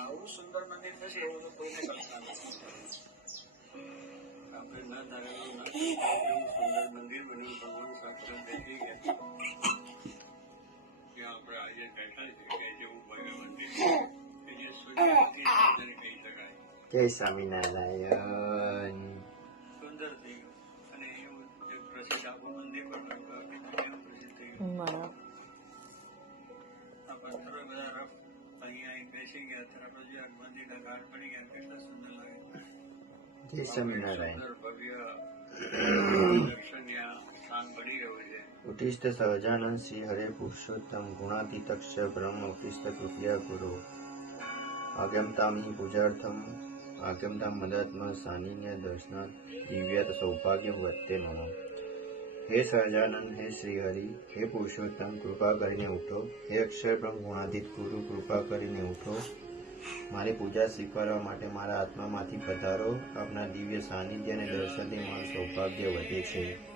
આવું સુંદર મંદિર થશે એવું તો કોઈને કલ્પના નથી. આપણે ના ધારેલું સુંદર મંદિર બન્યું, ભગવાન આપણે આજે બેઠા જેવું ભવ્ય મંદિર કે જે કહી શકાય. જય સ્વામિનારાયણ. બેસી ગયા તરફ મંદિરના ઘાટ પડી ગયા કેટલા સુંદર લાગે જય સ્વામિનારાયણ. ભવ્ય દર્શનીય સ્થાન બની રહ્યું છે. ઉત્તિષ્ઠ સહજાનંદ શ્રી હરે પુરુષોત્તમ ગુણાતીતક્ષ બ્રહ્મ ઉત્તિષ્ઠ કૃપયા ગુરુ. આગમતામ હિ પૂજાર્થમ આગમતામ મદાત્મ સાનિન્ય દર્શનાથ દિવ્ય સૌભાગ્ય વર્તે મમ હે સહજાનંદ હે શ્રી હરિ હે પુરુષોત્તમ, કૃપા કરીને ઉઠો. હે અક્ષર બ્રહ્મ ગુણાધિત ગુરુ, કૃપા કરીને ઉઠો. મારી પૂજા સ્વીકારવા માટે મારા આત્મામાંથી પધારો. આપના દિવ્ય સાનિધ્ય અને દર્શનથી મારું સૌભાગ્ય વધે છે.